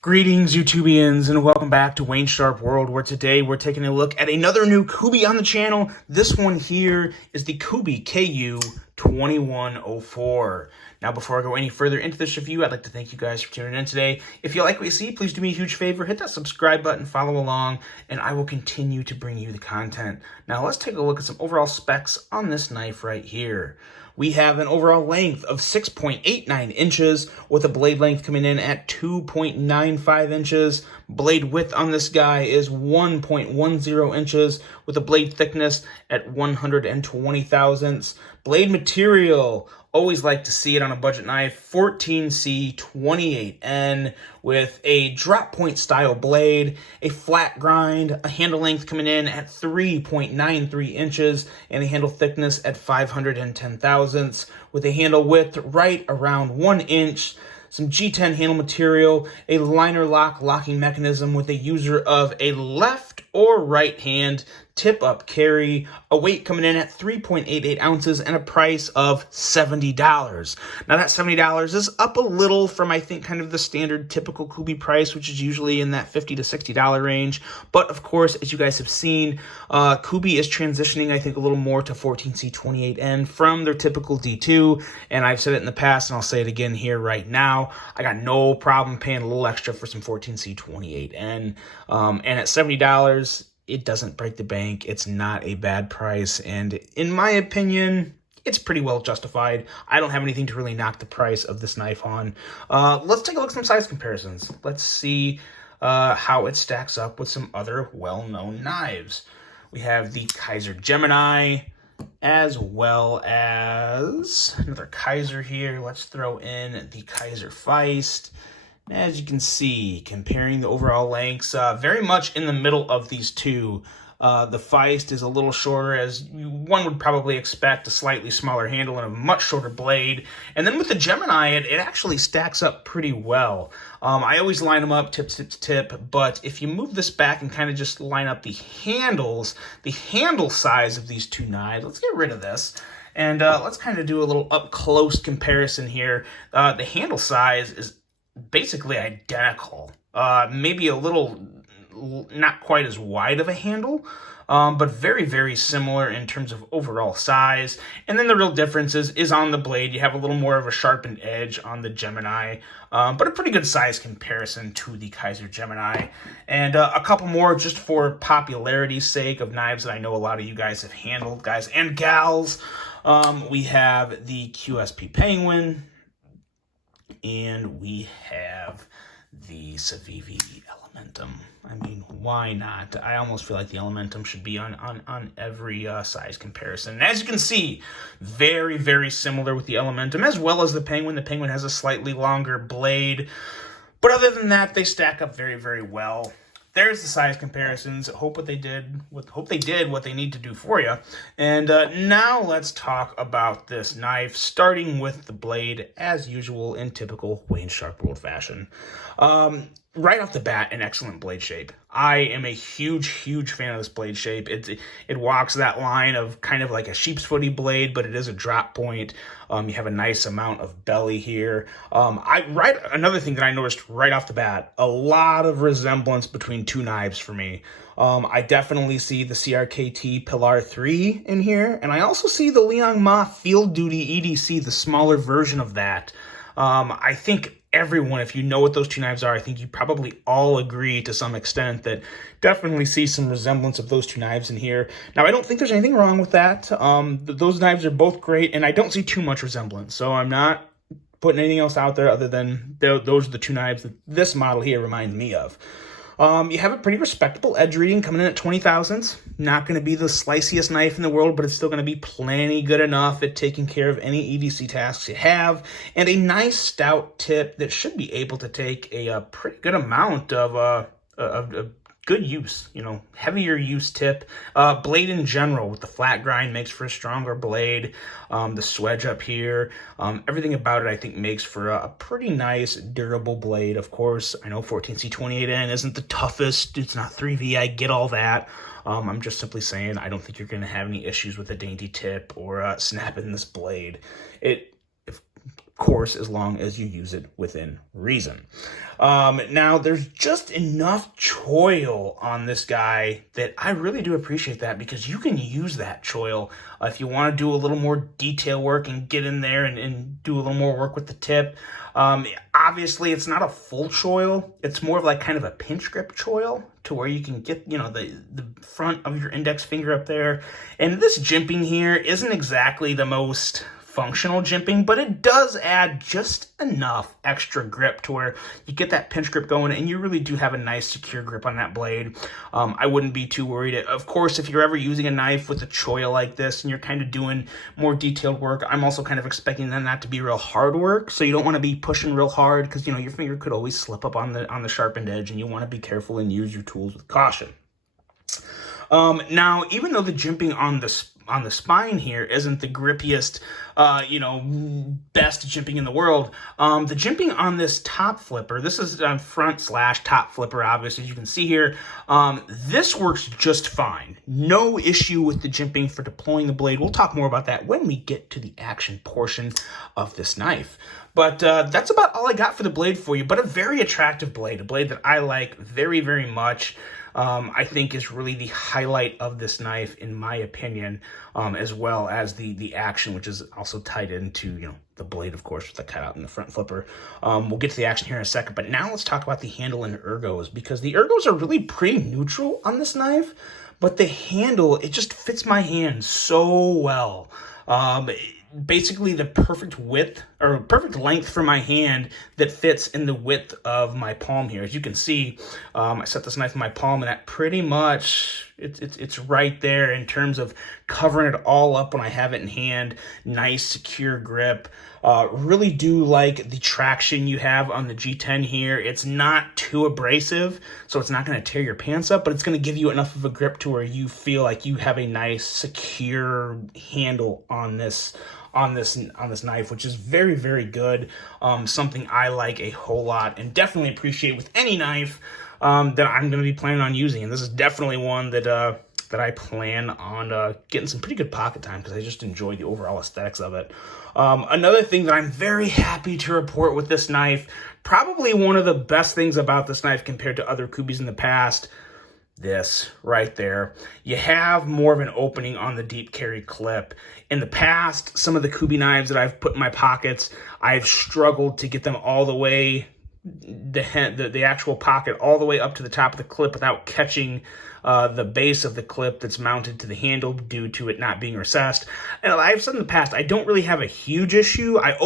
Greetings, YouTubians, and welcome back to Wayne Sharp World, where today we're taking a look at another new Kubey on the channel. This one here is the Kubey KU2104. Now, before I go any further into this review, I'd like to thank you guys for tuning in today. If you like what you see, please do me a huge favor, hit that subscribe button, follow along, and I will continue to bring you the content. Now, let's take a look at some overall specs on this knife right here. We have an overall length of 6.89 inches with a blade length coming in at 2.95 inches. Blade width on this guy is 1.10 inches with a blade thickness at 120 thousandths. Blade material, always like to see it on a budget knife, 14C28N with a drop point style blade, a flat grind, a handle length coming in at 3.93 inches, and a handle thickness at 510 thousandths with a handle width right around 1 inch. Some G10 handle material, a liner lock locking mechanism with a user of a left or right hand tip-up carry, a weight coming in at 3.88 ounces, and a price of $70. Now, that $70 is up a little from, I think, kind of the standard typical Kubey price, which is usually in that $50 to $60 range. But, of course, as you guys have seen, Kubey is transitioning, I think, a little more to 14C28N from their typical D2, and I've said it in the past, and I'll say it again here right now. I got no problem paying a little extra for some 14C28N, and at $70, it doesn't break the bank. It's not a bad price, and in my opinion, it's pretty well justified. I don't have anything to really knock the price of this knife on. Let's take a look at some size comparisons. Let's see how it stacks up with some other well-known knives. We have the Kaiser Gemini, as well as another Kaiser here. Let's throw in the Kaiser Feist. As you can see, comparing the overall lengths, very much in the middle of these two. The Feist is a little shorter, as one would probably expect, a slightly smaller handle and a much shorter blade. And then with the Gemini, it actually stacks up pretty well. I always line them up tip to tip, but if you move this back and kind of just line up the handles, the handle size of these two knives, let's get rid of this. And let's kind of do a little up-close comparison here. The handle size is basically identical, maybe a little not quite as wide of a handle, but very, very similar in terms of overall size. And then the real difference is on the blade. You have a little more of a sharpened edge on the Gemini, but a pretty good size comparison to the Kaiser Gemini. And a couple more just for popularity's sake of knives that I know a lot of you guys have handled, guys and gals. We have the QSP Penguin, and we have the Civivi Elementum. I mean, why not? I almost feel like the Elementum should be on every size comparison. And as you can see, very, very similar with the Elementum, as well as the Penguin. The Penguin has a slightly longer blade. But other than that, they stack up very, very well. There's the size comparisons. Hope they did what they need to do for you. And now let's talk about this knife, starting with the blade, as usual in typical Wayne Sharp World fashion. Right off the bat, an excellent blade shape. I am a huge, huge fan of this blade shape. It walks that line of kind of like a sheep's footy blade, but it is a drop point. You have a nice amount of belly here. Another thing that I noticed right off the bat, a lot of resemblance between two knives for me. I definitely see the CRKT Pilar 3 in here, and I also see the Liang Ma Field Duty EDC, the smaller version of that. I think everyone, if you know what those two knives are, I think you probably all agree to some extent that definitely see some resemblance of those two knives in here. Now, I don't think there's anything wrong with that. Those knives are both great, and I don't see too much resemblance, so I'm not putting anything else out there other than those are the two knives that this model here reminds me of. You have a pretty respectable edge reading coming in at 20 thousandths. Not going to be the sliciest knife in the world, but it's still going to be plenty good enough at taking care of any EDC tasks you have. And a nice stout tip that should be able to take a pretty good amount of good use, heavier use tip. Blade in general with the flat grind makes for a stronger blade. The swedge up here, everything about it I think makes for a pretty nice durable blade. Of course, I know 14C28N isn't the toughest, it's not 3V, I get all that. I'm just simply saying I don't think you're going to have any issues with a dainty tip or snapping this blade. course, as long as you use it within reason. Now, there's just enough choil on this guy that I really do appreciate that, because you can use that choil if you want to do a little more detail work and get in there and do a little more work with the tip. Obviously, it's not a full choil. It's more of like kind of a pinch grip choil, to where you can get, the front of your index finger up there. And this jimping here isn't exactly the most functional jimping, but it does add just enough extra grip to where you get that pinch grip going, and you really do have a nice secure grip on that blade. I wouldn't be too worried. Of course, if you're ever using a knife with a choil like this and you're kind of doing more detailed work, I'm also kind of expecting that not to be real hard work, so you don't want to be pushing real hard, because your finger could always slip up on the sharpened edge, and you want to be careful and use your tools with caution. Now, even though the jimping on the spine here isn't the grippiest, best jimping in the world, the jimping on this top flipper, this is front/top flipper, obviously, as you can see here, this works just fine. No issue with the jimping for deploying the blade. We'll talk more about that when we get to the action portion of this knife. But that's about all I got for the blade for you, but a very attractive blade, a blade that I like very, very much. I think is really the highlight of this knife, in my opinion, as well as the action, which is also tied into, the blade, of course, with the cutout in the front flipper. We'll get to the action here in a second, but now let's talk about the handle and ergos, because the ergos are really pretty neutral on this knife, but the handle, it just fits my hand so well. Basically the perfect width or perfect length for my hand that fits in the width of my palm here. As you can see, I set this knife in my palm, and that pretty much it's right there in terms of covering it all up when I have it in hand. Nice secure grip. Really do like the traction you have on the G10 here. It's not too abrasive, so it's not going to tear your pants up, but it's going to give you enough of a grip to where you feel like you have a nice secure handle on this knife, which is very, very good. Something I like a whole lot and definitely appreciate with any knife that I'm going to be planning on using. And this is definitely one that I plan on getting some pretty good pocket time, because I just enjoy the overall aesthetics of it. Another thing that I'm very happy to report with this knife, probably one of the best things about this knife compared to other Kubeys in the past, this right there. You have more of an opening on the deep carry clip. In the past, some of the Kubey knives that I've put in my pockets, I've struggled to get them all the way, the actual pocket all the way up to the top of the clip without catching the base of the clip that's mounted to the handle due to it not being recessed. And I've said in the past, I don't really have a huge issue. I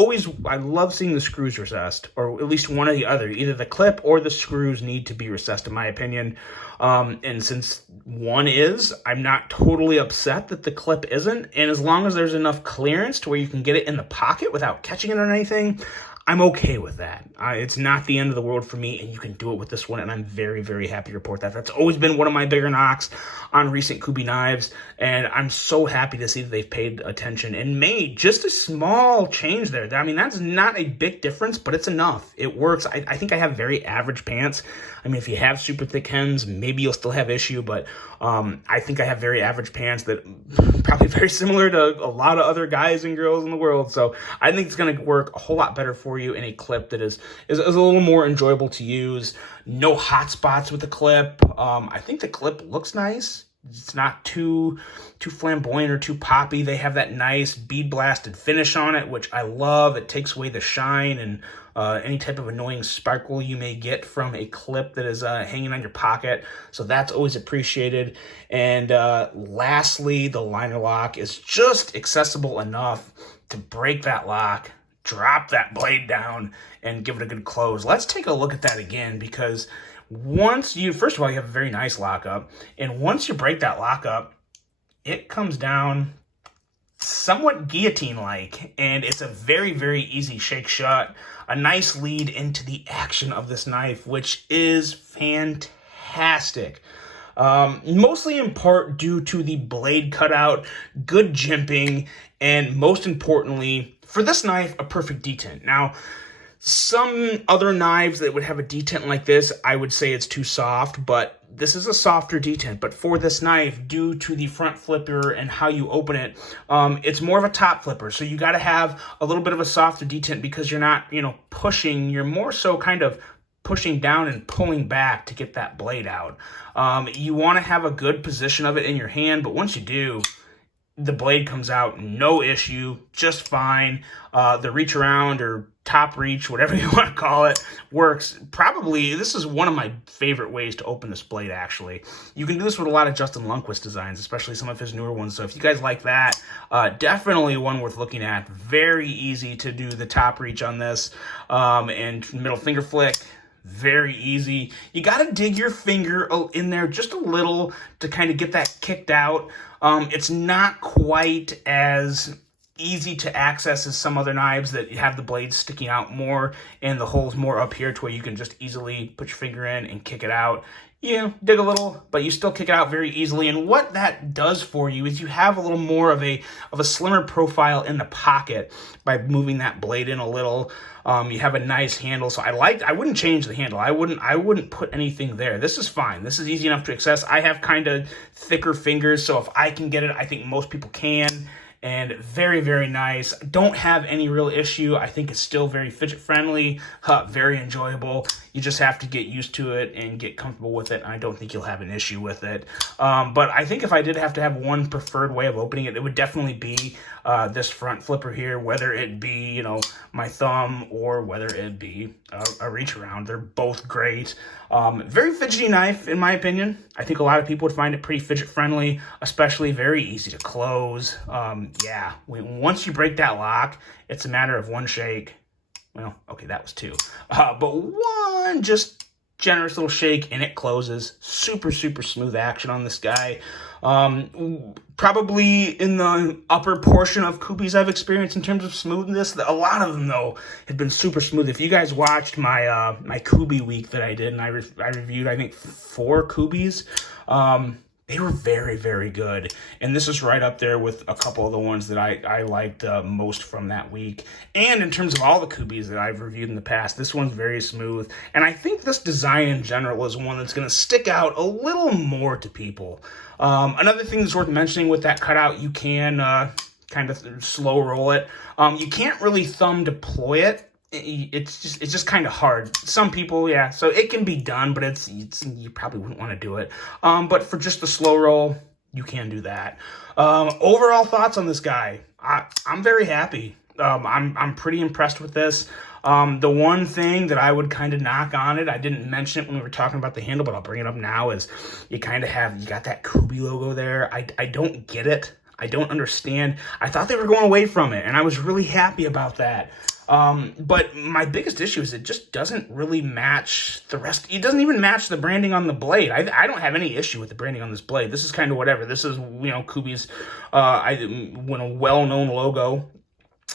love seeing the screws recessed, or at least one or the other. Either the clip or the screws need to be recessed, in my opinion. And since one is, I'm not totally upset that the clip isn't. And as long as there's enough clearance to where you can get it in the pocket without catching it on anything, I'm okay with that. It's not the end of the world for me, and you can do it with this one, and I'm very, very happy to report that. That's always been one of my bigger knocks on recent Kubey knives, and I'm so happy to see that they've paid attention and made just a small change there. I mean, that's not a big difference, but it's enough. It works. I think I have very average pants. I mean, if you have super thick hems, maybe you'll still have issue, but I think I have very average pants that probably very similar to a lot of other guys and girls in the world. So I think it's going to work a whole lot better for you in a clip that is a little more enjoyable to use. No hot spots with the clip. I think the clip looks nice. It's not too flamboyant or too poppy. They have that nice bead blasted finish on it, which I love. It takes away the shine and any type of annoying sparkle you may get from a clip that is hanging on your pocket. So that's always appreciated. And lastly, the liner lock is just accessible enough to break that lock, drop that blade down, and give it a good close. Let's take a look at that again, because first of all, you have a very nice lockup, and once you break that lockup, it comes down somewhat guillotine-like, and it's a very, very easy shake shut. A nice lead into the action of this knife, which is fantastic. Mostly in part due to the blade cutout, good jimping, and most importantly, for this knife, a perfect detent. Now, Some other knives that would have a detent like this, I would say it's too soft, but this is a softer detent. But for this knife, due to the front flipper and how you open it, it's more of a top flipper. So you got to have a little bit of a softer detent because you're not, pushing. You're more so kind of pushing down and pulling back to get that blade out. You want to have a good position of it in your hand, but once you do, the blade comes out no issue, just fine. The reach around or top reach, whatever you want to call it, works. Probably, this is one of my favorite ways to open this blade, actually. You can do this with a lot of Justin Lundquist designs, especially some of his newer ones. So if you guys like that, definitely one worth looking at. Very easy to do the top reach on this, and middle finger flick. Very easy. You got to dig your finger in there just a little to kind of get that kicked out. It's not quite as easy to access as some other knives that have the blades sticking out more and the holes more up here to where you can just easily put your finger in and kick it out. Dig a little, but you still kick it out very easily. And what that does for you is you have a little more of a slimmer profile in the pocket by moving that blade in a little. You have a nice handle, so I wouldn't change the handle. I wouldn't put anything there. This is fine. This is easy enough to access. I have kind of thicker fingers, so if I can get it, I think most people can. And very, very nice. Don't have any real issue. I think it's still very fidget friendly, very enjoyable. You just have to get used to it and get comfortable with it. And I don't think you'll have an issue with it. But I think if I did have to have one preferred way of opening it, it would definitely be this front flipper here, whether it be, my thumb or whether it be a reach around. They're both great. Very fidgety knife, in my opinion. I think a lot of people would find it pretty fidget friendly, especially very easy to close. Once you break that lock, it's a matter of one shake. Well, okay, that was two. But one just generous little shake and it closes. Super, super smooth action on this guy. Probably in the upper portion of Kubeys I've experienced in terms of smoothness. A lot of them, though, have been super smooth. If you guys watched my my Kubey week that I did, and I reviewed, I think, 4 Kubeys, they were very, very good. And this is right up there with a couple of the ones that I liked most from that week. And in terms of all the Kubeys that I've reviewed in the past, this one's very smooth. And I think this design in general is one that's going to stick out a little more to people. Another thing that's worth mentioning with that cutout, you can kind of slow roll it. You can't really thumb deploy it. It's just kind of hard. Some people, yeah, so it can be done, but it's you probably wouldn't want to do it. But for just the slow roll, you can do that. Overall thoughts on this guy, I'm very happy. I'm pretty impressed with this. The one thing that I would kind of knock on it, I didn't mention it when we were talking about the handle, but I'll bring it up now, is you got that Kubey logo there. I don't get it. I don't understand. I thought they were going away from it, and I was really happy about that. But my biggest issue is it just doesn't really match the rest. It doesn't even match the branding on the blade. I don't have any issue with the branding on this blade. This is kind of whatever. This is, Kubey's, a well-known logo.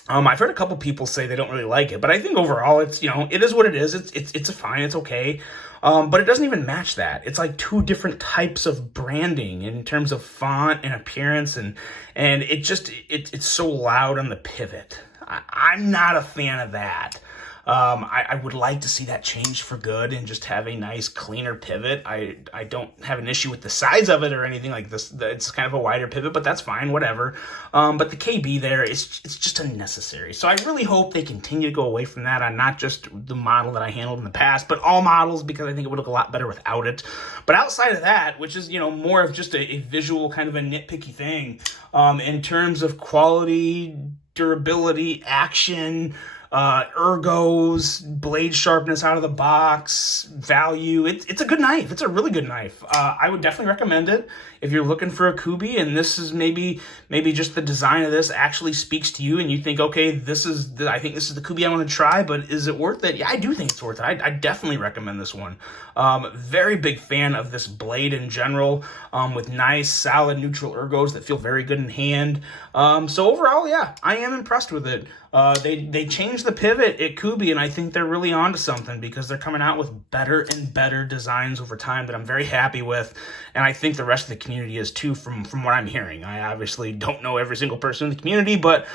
I've heard a couple people say they don't really like it, but I think overall it's, it is what it is. It's fine. It's okay. But it doesn't even match that. It's like 2 different types of branding in terms of font and appearance, and it's so loud on the pivot. I'm not a fan of that. I would like to see that changed for good and just have a nice, cleaner pivot. I don't have an issue with the size of it or anything like this. It's kind of a wider pivot, but that's fine, whatever. But the KB there, it's just unnecessary. So I really hope they continue to go away from that on not just the model that I handled in the past, but all models, because I think it would look a lot better without it. But outside of that, which is, more of just a visual kind of a nitpicky thing, in terms of quality, durability, action, ergos, blade sharpness out of the box, value. It's a good knife. It's a really good knife. I would definitely recommend it if you're looking for a Kubey, and this is maybe just the design of this actually speaks to you, and you think, okay, I think this is the Kubey I want to try, but is it worth it? Yeah, I do think it's worth it. I definitely recommend this one. Very big fan of this blade in general, with nice, solid, neutral ergos that feel very good in hand. So overall, yeah, I am impressed with it. They changed the pivot at Kubey, and I think they're really onto something because they're coming out with better and better designs over time that I'm very happy with, and I think the rest of the community is too, from what I'm hearing. I obviously don't know every single person in the community, but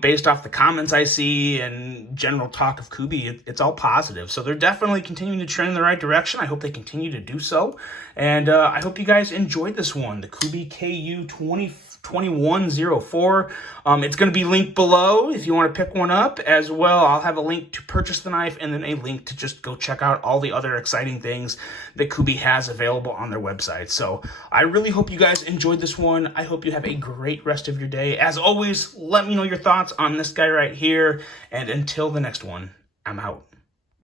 based off the comments I see and general talk of Kubey, it's all positive. So they're definitely continuing to trend in the right direction. I hope they continue to do so, and I hope you guys enjoyed this one, the Kubey KU2104. It's going to be linked below if you want to pick one up as well. I'll have a link to purchase the knife and then a link to just go check out all the other exciting things that Kubey has available on their website. So I really hope you guys enjoyed this one. I hope you have a great rest of your day. As always, let me know your thoughts on this guy right here. And until the next one, I'm out.